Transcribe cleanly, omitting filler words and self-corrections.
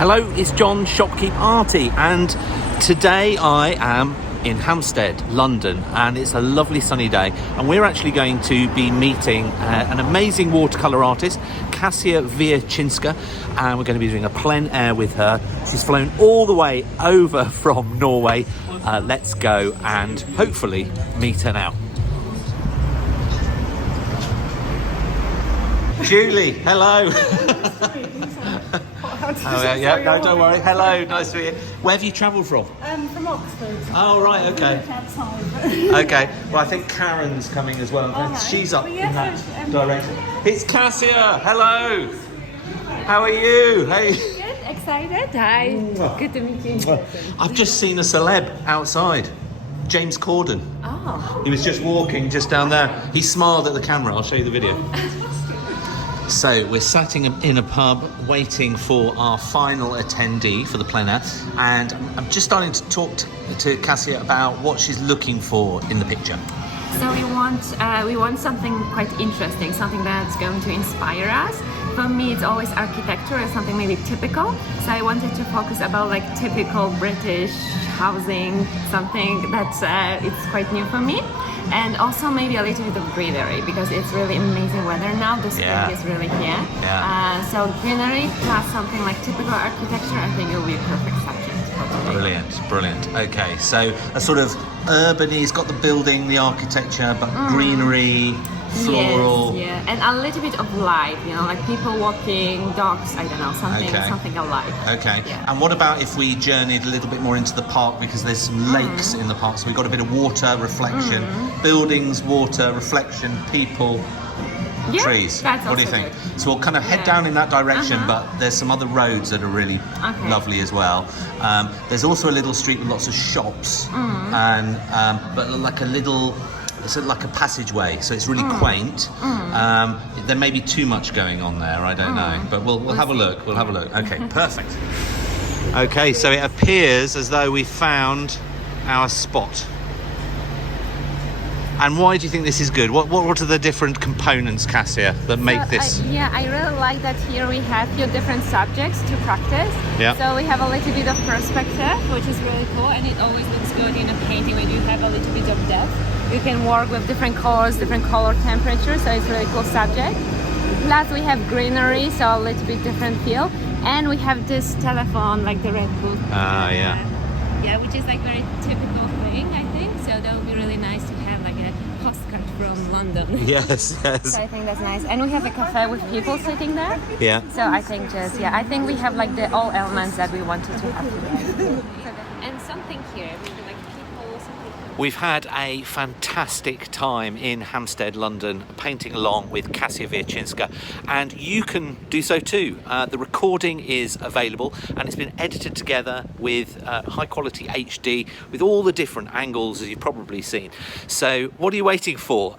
Hello, it's John, Shopkeep Arty, and today I am in Hampstead, London, and it's a lovely sunny day, and we're actually going to be meeting an amazing watercolour artist, Kasia Wiercinska, and we're going to be doing a plein air with her. She's flown all the way over from Norway. Let's go and hopefully meet her now. Julie, hello. Don't worry. Hello, nice to meet you. Where have you travelled from? From Oxford. Oh, right, okay. Okay, well, I think Karen's coming as well. Right. She's up in Yes, that direction. It's Kasia, hello. How are you? Hey. Good, excited. Hi. Good to meet you. I've just seen a celeb outside. James Corden. Oh. He was just walking just down there. He smiled at the camera. I'll show you the video. So we're sat in a pub waiting for our final attendee for the plein air, and I'm just starting to talk to Kasia about what she's looking for in the picture. So we want something quite interesting, something that's going to inspire us. For me, it's always architecture and something maybe typical. So I wanted to focus about like typical British housing, something that's it's quite new for me. And also maybe a little bit of greenery, because it's really amazing weather now. The spring is really here. Yeah. So greenery plus something like typical architecture, I think it will be a perfect subject for today. Brilliant. Okay, so a sort of urban, he's got the building, the architecture, but greenery, floral. Yes, yeah, and a little bit of light, you know, like people walking, dogs, I don't know, something alive. Okay, yeah. And what about if we journeyed a little bit more into the park, because there's some lakes in the park, so we've got a bit of water, reflection, buildings, water, reflection, people, trees. What do you think? Good. So we'll kind of head down in that direction, but there's some other roads that are really lovely as well. There's also a little street with lots of shops, and but like a little, it's like a passageway, so it's really quaint. There may be too much going on there, I don't know, but we'll have a look. We'll have a look. Okay, perfect. Okay, so it appears as though we found our spot. And why do you think this is good? What are the different components, Kasia, that make this? I really like that here we have few different subjects to practice. Yeah. So we have a little bit of perspective, which is really cool, and it always looks good in a painting when you have a little bit of depth. You can work with different colors, different color temperatures, so it's a really cool subject. Plus we have greenery, so a little bit different feel. And we have this telephone, like the red book. Yeah, which is like very typical thing, I think. So that would be really nice to have like a postcard from London. Yes. So I think that's nice. And we have a cafe with people sitting there. Yeah. So I think I think we have like the all elements that we wanted to have today. And something here, maybe like people, something. We've had a fantastic time in Hampstead, London, painting along with Kasia Wiercinska, and you can do so too. The recording is available, and it's been edited together with high quality HD with all the different angles, as you've probably seen. So what are you waiting for?